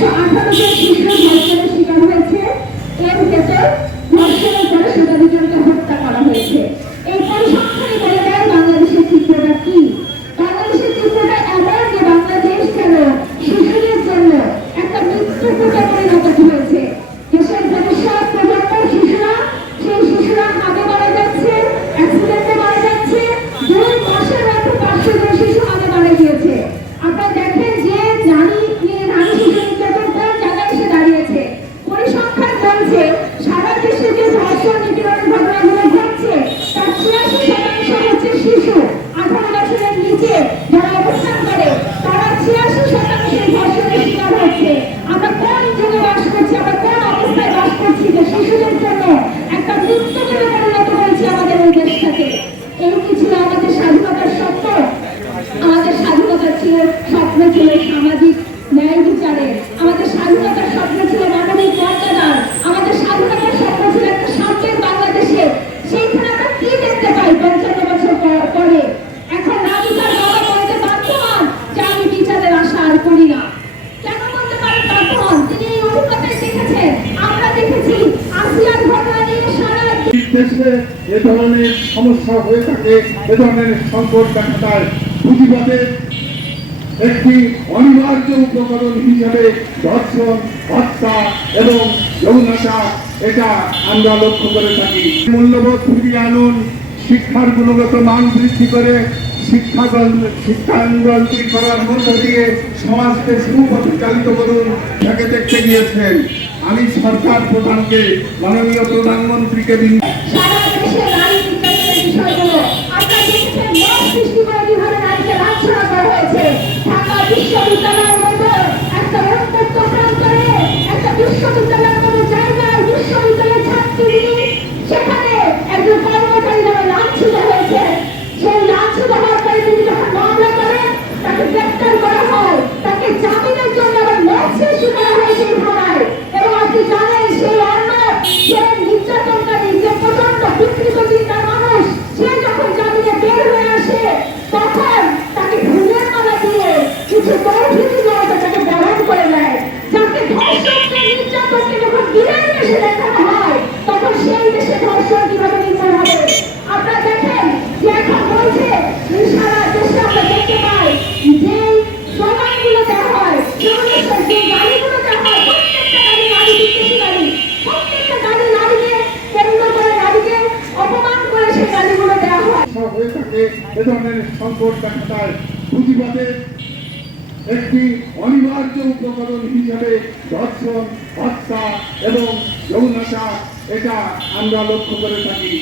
118 জন শিশু ধর্ষণের শিকার হয়েছে। এর ভেতর ধর্ষণের পরে 17 জনকে হত্যা করা হয়েছে। এই পরিসংখ্যানই বলে দেয় বাংলাদেশের চিত্রটা কি। বাংলাদেশের চিত্রটা এমন যে বাংলাদেশ কেন শিশুদের জন্য একটা মৃত্যুকূটে পরিণত হয়েছে। দেশের ভবিষ্যৎ প্রজন্মের শিশুরা, সেই শিশুরা হাতে মারা যাচ্ছে, অ্যাক্সিডেন্টে মারা যাচ্ছে। 2 মাসের মধ্যে 500 জন শিশু হাতে মারা গিয়েছে। আপনারা দেখেন যে নারী শিশু নির্যাতন কোন জায়গায় এসে দাঁড়িয়েছে। পরিসংখ্যান বলছে সারা দেশে যে ধর্ষণ নিপীড়নের ঘটনাগুলো ঘটছে তার 86% হচ্ছে শিশু। 18 বছরের নিচে যারা অবস্থান করে তারা 86% ধর্ষণের শিকার হচ্ছে। আমরা কোন যুগে বাস করছি, আমরা কোন অবস্থায় বাস করছি যে শিশুদের জন্য একটা মৃত্যুকূটে পরিণত হয়েছে আমাদের এই দেশটাকে। এই কি ছিল আমাদের স্বাধীনতার স্বপ্ন? আমাদের স্বাধীনতা ছিল স্বপ্ন ছিল সামাজিক ন্যায় বিচারের, আমাদের স্বাধীনতার স্বপ্ন ছিল মানবিক মর্যাদার, আমাদের স্বাধীনতার স্বপ্ন ছিল একটা শান্তির বাংলাদেশে। সেইখানে আমরা কি দেখতে পাই 55 বছর পরে? এখন রাধিকার বাবা বলতে বাধ্য হন যে আমি বিচারের আশা আর করি না। কেন বলতে পারেন বাধ্য হন? তিনি এই অভিজ্ঞতায় দেখেছেন, আমরা দেখেছি। আসিয়ার ঘটনা নিয়ে সারা দেশে এ ধরনের সমস্যা হয়ে থাকে, এ ধরনের সংকট দেখা দেয়। পুঁজিবাদের একটি অনিবার্য উপকরণ হিসেবে ধর্ষণ, হত্যা এবং যৌনতা, এটা আমরা লক্ষ্য করে থাকি। মূল্যবোধ ফিরিয়ে আনুন, শিক্ষার গুণগত মান বৃদ্ধি করে শিক্ষাঙ্গী করার মধ্য দিয়ে সমাজকে সুপরিচালিত করুন, তাকে দেখতে গিয়েছেন। আমি সরকার প্রধানকে, মাননীয় প্রধানমন্ত্রীকে সারা দেশে নারী নির্যাতনের বিষয়গুলো আপনারা দেখেছেন। মত সৃষ্টি করে কিভাবে নারীকে লাঞ্ছনা করা হয়েছে। ঢাকা বিশ্ববিদ্যালয়ের মধ্যে একটা উন্মুক্ত প্রান্তরে, একটা বিশ্ববিদ্যালয়ের মধ্যে জায়গায় বিশ্ববিদ্যালয়ের ছাত্রী, সেখানে একজন কর্মচারী নামে লাঞ্ছিত হয়েছে। সেই লাঞ্ছিত হওয়ার পরে তিনি যখন মামলা করেন তাকে গ্রেপ্তার করা হয়, তাকে জামিনের জন্য আবার মত সৃষ্টি করা হয় সেই থানায়। এবং আপনি জানেন সেই অর্ণব, সে নির্যাতনকারী, যে প্রচন্ড বিকৃত চিন্তার মানুষ, সে যখন জামিনে বের হয়ে আসে তখন তাকে ফুলের মালা দিয়ে কিছু তৌহিদি জনতা তাকে বরণ করে দেয়। যাকে ধর্ষককে, নির্যাতনকে যখন বিদায় এসে দেখানো হয় তখন সেই দেশে ধর্ষণ কিভাবে নির্মূল হবে? আপনারা দেখেন যে এখন বলছে সারা দেশে আমরা দেখতে পাই যে স্লোগানগুলো দেওয়া হয়, যে গাড়িগুলো দেওয়া হয়, প্রত্যেকটা গাড়ি নারী বিদ্বেষী গাড়ি, প্রত্যেকটা গাড়ি নারীকে কেন্দ্র করে, নারীকে অপমান করে সেই গাড়িগুলো দেওয়া হয়। হয়ে থাকে, এ ধরনের সংকট দেখা দেয়। পুঁজিবাদের একটি অনিবার্য উপকরণ হিসেবে ধর্ষণ, হত্যা এবং যৌনতা, এটা আমরা লক্ষ্য করে থাকি।